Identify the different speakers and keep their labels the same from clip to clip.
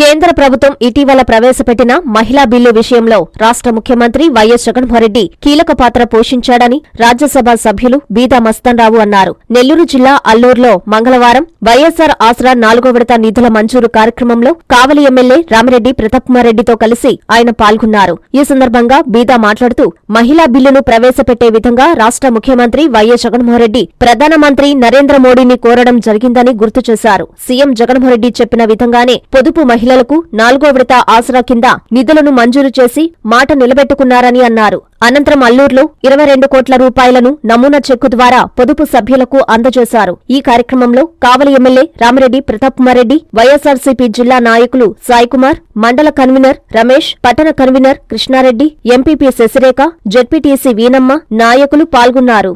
Speaker 1: కేంద్ర ప్రభుత్వం ఇటీవల ప్రవేశపెట్టిన మహిళా బిల్లు విషయంలో రాష్ట్ర ముఖ్యమంత్రి వైఎస్ జగన్మోహన్రెడ్డి కీలక పాత్ర పోషించాడని రాజ్యసభ సభ్యులు బీదా మస్తన్రావు అన్నారు. నెల్లూరు జిల్లా అల్లూరులో మంగళవారం వైఎస్సార్ ఆసరా నాలుగో విడత నిధుల మంజూరు కార్యక్రమంలో కావలి ఎమ్మెల్యే రామిరెడ్డి ప్రతాప్కుమారెడ్డితో కలిసి ఆయన పాల్గొన్నారు. ఈ సందర్భంగా బీదా మాట్లాడుతూ మహిళా బిల్లును ప్రవేశపెట్టే విధంగా రాష్ట్ర ముఖ్యమంత్రి వైఎస్ జగన్మోహన్రెడ్డి ప్రధానమంత్రి నరేంద్ర మోడీని కోరడం జరిగిందని గుర్తు చేశారు. సీఎం జగన్మోహన్రెడ్డి చెప్పిన విధంగానే పొదుపు మహిళ మహిళలకు నాలుగో విడత ఆసరా కింద నిధులను మంజూరు చేసి మాట నిలబెట్టుకున్నారని అన్నారు. అనంతరం అల్లూరులో ఇరవై రెండు కోట్ల రూపాయలను నమూనా చెక్కు ద్వారా పొదుపు సభ్యులకు అందజేశారు. ఈ కార్యక్రమంలో కావలి ఎమ్మెల్యే రామిరెడ్డి ప్రతాప్కుమారెడ్డి వైఎస్ఆర్సీపీ జిల్లా నాయకులు సాయికుమార్ మండల కన్వీనర్ రమేష్ పట్టణ convener Krishnareddy MPP Sasirekha ZPTC Veenamma నాయకులు పాల్గొన్నారు.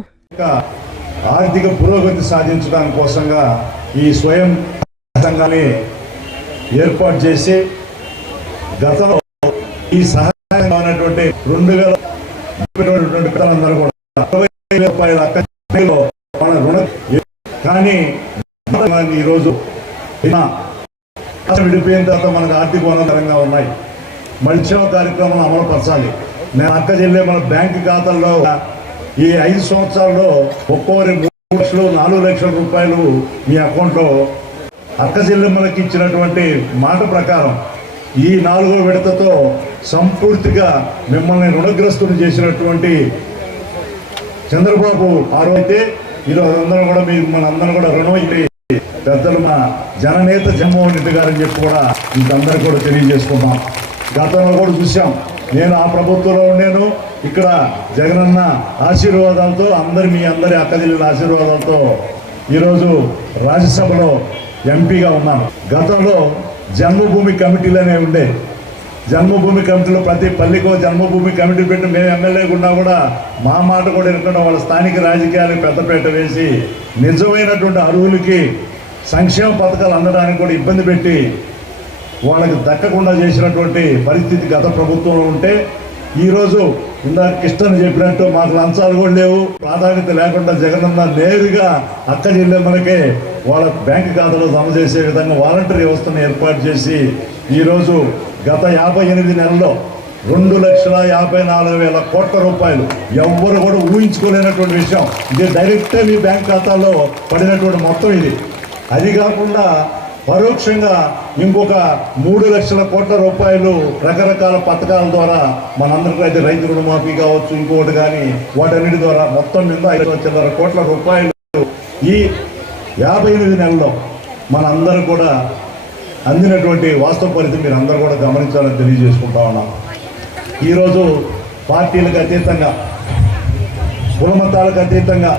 Speaker 2: ఆర్థిక పురోగతి సాధించడానికి కోసంగా ఈ స్వయం సంఘాన్ని ఏర్పాటు చేసి గతంలో ఈ సహాయమైనటువంటి అనేటువంటి రెండు వేల పిల్లలందరూ కూడా అరవై వేల రూపాయల అక్కలో మన రుణం కానీ ఈరోజు విడిపోయిన తర్వాత మనకు ఆర్థిక వనరంగా ఉన్నాయి. మంచిగా కార్యక్రమం అమలు పరచాలి నేను అక్క చెల్లె మన బ్యాంక్ ఖాతాల్లో ఈ ఐదు సంవత్సరాల్లో ఒక్కోరి మూడు లక్షలు నాలుగు లక్షల రూపాయలు మీ అకౌంట్లో అక్క చెల్లెమ్మలకి ఇచ్చినటువంటి మాట ప్రకారం ఈ నాలుగో విడతతో సంపూర్తిగా మిమ్మల్ని రుణగ్రస్తులు చేసినటువంటి చంద్రబాబు ఆరో అయితే ఈరోజు అందరం కూడా మీరు మన అందరం కూడా రుణం అయితే పెద్దలు మా జననేత జగన్మోహన్ రెడ్డి గారని చెప్పి కూడా ఇంకందరికీ కూడా తెలియజేసుకున్నాం గతంలో కూడా చూసాం నేను ఆ ప్రభుత్వంలో ఉండేను ఇక్కడ జగనన్న ఆశీర్వాదాలతో అందరి మీ అందరి అక్కదిల్లుల ఆశీర్వాదాలతో ఈరోజు రాజ్యసభలో ఎంపీగా ఉన్నాను. గతంలో జన్మభూమి కమిటీలు అనేవి ఉండే. జన్మభూమి కమిటీలో ప్రతి పల్లికో జన్మభూమి కమిటీ పెట్టి మేము ఎమ్మెల్యే ఉన్నా కూడా మా మాట కూడా వినకుండా వాళ్ళ స్థానిక రాజకీయాలకు పెద్దపేట వేసి నిజమైనటువంటి అర్హులకి సంక్షేమ పథకాలు అందడానికి కూడా ఇబ్బంది పెట్టి వాళ్ళకి దక్కకుండా చేసినటువంటి పరిస్థితి గత ప్రభుత్వంలో ఉంటే ఈరోజు ఇందాక కృష్ణని చెప్పినట్టు మాకు లంచాలు కూడా లేవు. ప్రాధాన్యత లేకుండా జగనన్న నేరుగా అక్క చెల్లెమ్మలకే వాళ్ళ బ్యాంక్ ఖాతాలో జమ చేసే విధంగా వాలంటరీ వ్యవస్థను ఏర్పాటు చేసి ఈరోజు గత యాభై ఎనిమిది నెలల్లో రెండు లక్షల యాభై నాలుగు వేల కోట్ల రూపాయలు ఎవ్వరు కూడా ఊహించుకోలేనటువంటి విషయం. ఇది డైరెక్ట్గా మీ బ్యాంక్ ఖాతాలో పడినటువంటి మొత్తం ఇది. అది కాకుండా పరోక్షంగా ఇంకొక మూడు లక్షల కోట్ల రూపాయలు రకరకాల పథకాల ద్వారా మనందరికీ అయితే రైతు రుణమాఫీ కావచ్చు ఇంకొకటి కానీ వాటన్నిటి ద్వారా మొత్తం మీద ఐదు లక్షల కోట్ల రూపాయలు ఈ యాభై ఎనిమిది నెలల్లో మనందరూ కూడా అందినటువంటి వాస్తవ పరిస్థితి మీరు అందరూ కూడా గమనించాలని తెలియజేసుకుంటా ఉన్నాం. ఈరోజు పార్టీలకు అతీతంగా కులమతాలకు అతీతంగా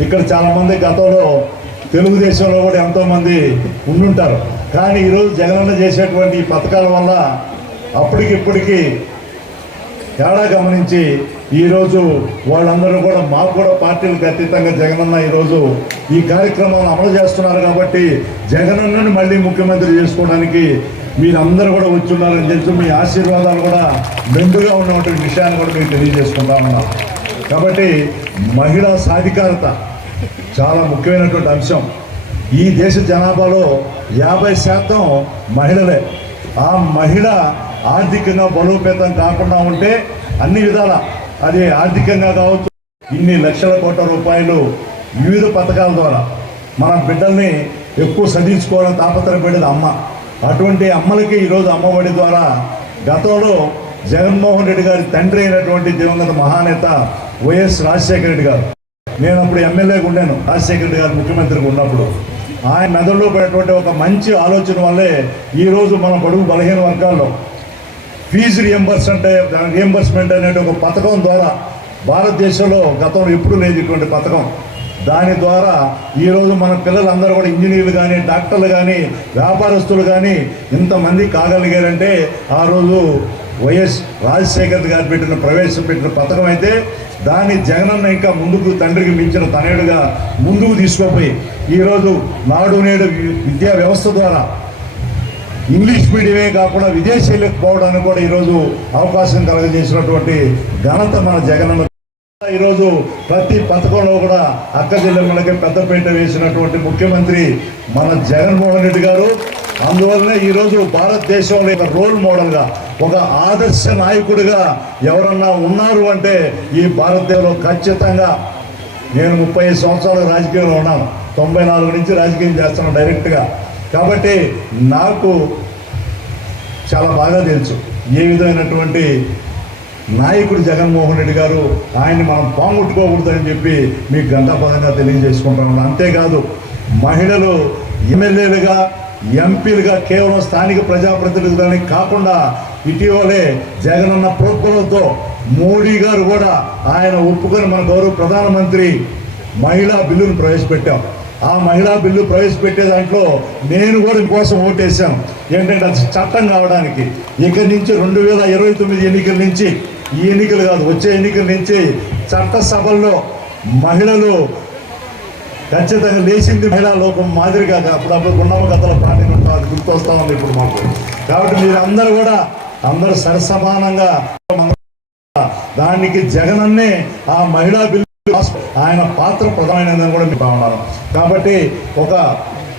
Speaker 2: ఇక్కడ చాలామంది గతంలో తెలుగుదేశంలో కూడా ఎంతోమంది ఉండుంటారు. కానీ ఈరోజు జగనన్న చేసేటువంటి ఈ పథకాల వల్ల అప్పటికిప్పటికీ తేడా గమనించి ఈరోజు వాళ్ళందరూ కూడా మాకు కూడా పార్టీలకు అతీతంగా జగనన్న ఈరోజు ఈ కార్యక్రమాలను అమలు చేస్తున్నారు కాబట్టి జగనన్నను మళ్ళీ ముఖ్యమంత్రి చేసుకోవడానికి మీరందరూ కూడా వచ్చున్నారని తెలుసు మీ ఆశీర్వాదాలు కూడా మెండుగా ఉన్నటువంటి విషయాన్ని కూడా మీకు తెలియజేసుకుంటా ఉన్నాం. కాబట్టి మహిళా సాధికారత చాలా ముఖ్యమైనటువంటి అంశం. ఈ దేశ జనాభాలో యాభై శాతం మహిళలే. ఆ మహిళ ఆర్థికంగా బలోపేతం కాకుండా ఉంటే అన్ని విధాల అది ఆర్థికంగా కావచ్చు. ఇన్ని లక్షల కోట్ల రూపాయలు వివిధ పథకాల ద్వారా మన బిడ్డల్ని ఎక్కువ చదివించుకోవాలని తాపత్రపడేది అమ్మ. అటువంటి అమ్మలకి ఈరోజు అమ్మఒడి ద్వారా గతంలో జగన్మోహన్ రెడ్డి గారి తండ్రి అయినటువంటి దివంగత మహానేత వైఎస్ రాజశేఖర రెడ్డి గారు నేను అప్పుడు ఎమ్మెల్యేగా ఉండాను. రాజశేఖర గారు ముఖ్యమంత్రిగా ఉన్నప్పుడు. ఆయన మెదడులో పడేటువంటి ఒక మంచి ఆలోచన వల్లే ఈరోజు మన బడుగు బలహీన వర్గాల్లో ఫీజు రియంబర్స్ అంటే రియంబర్స్మెంట్ అనే ఒక పథకం ద్వారా భారతదేశంలో గతంలో ఎప్పుడు లేదు ఇటువంటి పథకం. దాని ద్వారా ఈరోజు మన పిల్లలందరూ కూడా ఇంజనీర్లు కానీ డాక్టర్లు కానీ వ్యాపారస్తులు కానీ ఇంతమంది కాగలిగారంటే ఆ రోజు వైఎస్ రాజశేఖర్ గారు పెట్టిన ప్రవేశపెట్టిన పథకం అయితే దాన్ని జగనన్న ఇంకా ముందుకు తండ్రికి మించిన తనేడుగా ముందుకు తీసుకుపోయి ఈరోజు నాడు నేడు విద్యా వ్యవస్థ ద్వారా ఇంగ్లీష్ మీడియమే కాకుండా విదేశీయులకు పోవడానికి కూడా ఈరోజు అవకాశం కలగజేసినటువంటి ఘనత మన జగనన్న. ఈరోజు ప్రతి పథకంలో కూడా అక్క చెల్లెమ్మలకి పెద్దపీట వేసినటువంటి ముఖ్యమంత్రి మన జగన్మోహన్ రెడ్డి గారు. అందువల్లనే ఈరోజు భారతదేశంలో రోల్ మోడల్గా ఒక ఆదర్శ నాయకుడిగా ఎవరన్నా ఉన్నారు అంటే ఈ భారతదేశంలో ఖచ్చితంగా నేను ముప్పై ఐదు సంవత్సరాలు రాజకీయంలో ఉన్నాను. తొంభై నాలుగు నుంచి రాజకీయం చేస్తున్నాను డైరెక్ట్గా. కాబట్టి నాకు చాలా బాగా తెలుసు ఏ విధమైనటువంటి నాయకుడు జగన్మోహన్ రెడ్డి గారు ఆయన్ని మనం పాముట్టుకోకూడదని చెప్పి మీకు గంటాపదంగా తెలియజేసుకుంటాం అంతేకాదు మహిళలు ఎమ్మెల్యేలుగా ఎంపీలుగా కేవలం స్థానిక ప్రజాప్రతినిధులని కాకుండా ఇటీవలే జగనన్న ప్రోత్బలంతో మోడీ గారు కూడా ఆయన ఒప్పుకొని మన గౌరవ ప్రధానమంత్రి మహిళా బిల్లును ప్రవేశపెట్టాం. ఆ మహిళా బిల్లు ప్రవేశపెట్టే దాంట్లో నేను కూడా కోసం ఓటేశాను ఏంటంటే అది చట్టం కావడానికి. ఇక్కడి నుంచి రెండు వేల ఇరవై తొమ్మిది ఎన్నికల నుంచి ఈ ఎన్నికలు కాదు వచ్చే ఎన్నికల నుంచి చట్టసభల్లో మహిళలు ఖచ్చితంగా లేచింది మహిళా లోకం మాదిరిగా అప్పుడప్పుడు గుండమ్మ కథల పార్టీ ఉంటాం అది గుర్తొస్తా ఉంది ఇప్పుడు మాకు. కాబట్టి మీరు అందరూ కూడా అందరూ సరసమానంగా దానికి జగనన్నే ఆ మహిళా బిల్లు ఆయన పాత్ర ప్రధానమైనదని కూడా మీకు ఉన్నారు కాబట్టి ఒక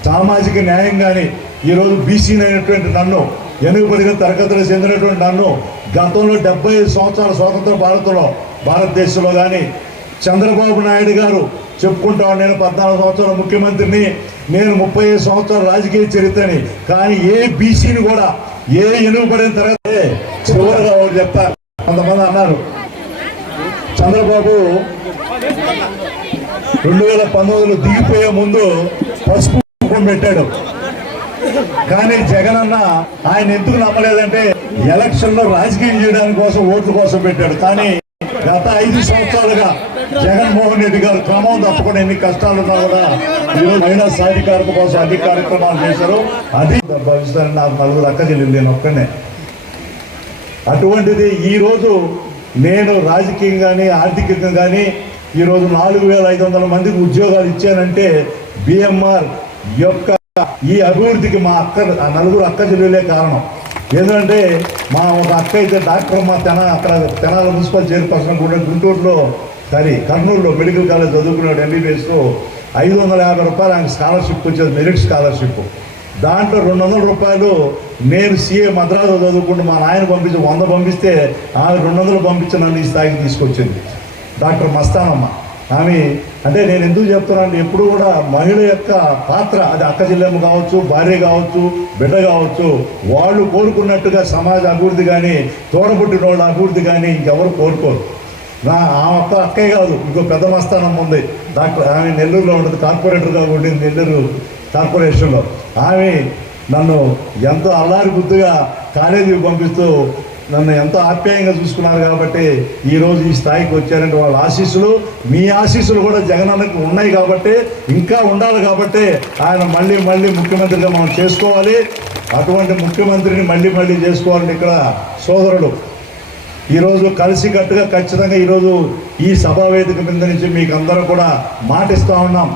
Speaker 2: సామాజిక న్యాయం కానీ ఈరోజు బీసీ అయినటువంటి నన్ను వెనుకబడిన తరగతులకు చెందినటువంటి నన్ను గతంలో డెబ్బై ఐదు సంవత్సరాల స్వాతంత్ర భారత్లో భారతదేశంలో కానీ చంద్రబాబు నాయుడు గారు చెప్పుకుంటా నేను పద్నాలుగు సంవత్సరాల ముఖ్యమంత్రిని నేను ముప్పై ఐదు సంవత్సరాల రాజకీయ చరిత్రని కానీ ఏ బీసీని కూడా ఏ ఎనుకబడిన తర్వాత చివరిగా వాళ్ళు చెప్తా. కొంతమంది అన్నారు చంద్రబాబు రెండు వేల పంతొమ్మిదిలో దిగిపోయే ముందు పసుపు పెట్టాడు. కానీ జగన్ అన్న ఆయన ఎందుకు నమ్మలేదంటే ఎలక్షన్లో రాజకీయం చేయడానికి కోసం ఓట్ల కోసం పెట్టాడు. కానీ గత ఐదు సంవత్సరాలుగా జగన్మోహన్ రెడ్డి గారు క్రమం తప్పకుండా ఎన్ని కష్టాలున్నా కూడా ఈరోజు మహిళా సాధికారత కోసం అన్ని కార్యక్రమాలు చేశారు. అది భవిష్యత్తు నాకు నలుగురు అక్క చెల్లింది నేను ఒక్కనే. అటువంటిది ఈరోజు నేను రాజకీయం కానీ ఆర్థికంగా కానీ ఈరోజు నాలుగు వేల ఐదు వందల మందికి ఉద్యోగాలు ఇచ్చానంటే బిఎంఆర్ యొక్క ఈ అభివృద్ధికి మా అక్క నలుగురు అక్క చెల్లెలే కారణం. ఎందుకంటే మా ఒక అక్క అయితే డాక్టర్ మా తెన అక్కడ తెనాల మున్సిపల్ చైర్పర్సన్ కూడా గుంటూరులో సారీ కర్నూలులో మెడికల్ కాలేజ్ చదువుకున్నాడు ఎంబీబీఎస్లో ఐదు వందల యాభై రూపాయలు ఆయనకు స్కాలర్షిప్ వచ్చేది మెరిట్ స్కాలర్షిప్. దాంట్లో రెండు వందల రూపాయలు నేను సీఏ మద్రాసు చదువుకుంటూ మా నాయన పంపించి వంద పంపిస్తే ఆమె రెండు వందలు పంపించి నన్ను ఈ స్థాయికి తీసుకొచ్చింది. డాక్టర్ మస్తానమ్మ. ఆమె అంటే నేను ఎందుకు చెప్తున్నాను ఎప్పుడు కూడా మహిళ యొక్క పాత్ర అది అక్క చెల్లెమ్మ కావచ్చు భార్య కావచ్చు బిడ్డ కావచ్చు వాళ్ళు కోరుకున్నట్టుగా సమాజ అభివృద్ధి కానీ తోడబుట్టిన వాళ్ళ అభివృద్ధి కానీ ఇంకెవరు కోరుకోరు. నా ఆ ఒక్క అక్కే కాదు ఇంకో పెద్ద మస్తానం ఉంది. డాక్టర్ ఆమె నెల్లూరులో ఉండదు కార్పొరేటర్గా ఉండింది నెల్లూరు కార్పొరేషన్లో. ఆమె నన్ను ఎంతో అల్లారి గుద్దుగా కాలేజీకి పంపిస్తూ నన్ను ఎంతో ఆప్యాయంగా చూసుకున్నారు కాబట్టి ఈరోజు ఈ స్థాయికి వచ్చారంటే వాళ్ళ ఆశీస్సులు మీ ఆశీస్సులు కూడా జగనన్నకు ఉన్నాయి కాబట్టి ఇంకా ఉండాలి కాబట్టి ఆయన మళ్ళీ మళ్ళీ ముఖ్యమంత్రిగా మనం చేసుకోవాలి. అటువంటి ముఖ్యమంత్రిని మళ్ళీ మళ్ళీ చేసుకోవాలని ఇక్కడ సోదరుడు ఈరోజు కలిసికట్టుగా ఖచ్చితంగా ఈరోజు ఈ సభా వేదిక మీద నుంచి మీకు అందరూ కూడా మాటిస్తూ ఉన్నాం.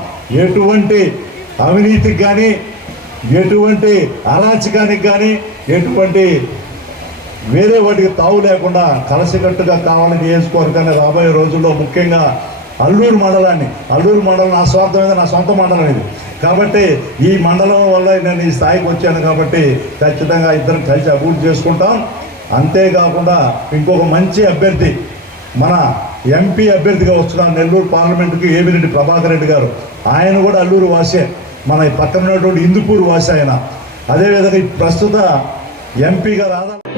Speaker 2: ఎటువంటి అవినీతికి కానీ ఎటువంటి అరాచకానికి కానీ ఎటువంటి వేరే వాటికి తావు లేకుండా కలసికట్టుగా కావాలని చేసుకోవాలి రాబోయే రోజుల్లో ముఖ్యంగా అల్లూరు మండలాన్ని అల్లూరు మండలం నా స్వార్థమైన నా సొంత మండలం ఇది. కాబట్టి ఈ మండలం వల్ల నేను ఈ స్థాయికి వచ్చాను కాబట్టి ఖచ్చితంగా ఇద్దరం కలిసి అభివృద్ధి చేసుకుంటాం. అంతేకాకుండా ఇంకొక మంచి అభ్యర్థి మన ఎంపీ అభ్యర్థిగా వస్తున్నారు నెల్లూరు పార్లమెంటుకి ఏమిరెడ్డి ప్రభాకర్ రెడ్డి గారు. ఆయన కూడా అల్లూరు వాసే. మన ఈ పక్కన ఉన్నటువంటి ఇందుపూరు వాసే ఆయన. అదేవిధంగా ప్రస్తుత ఎంపీగా రాధా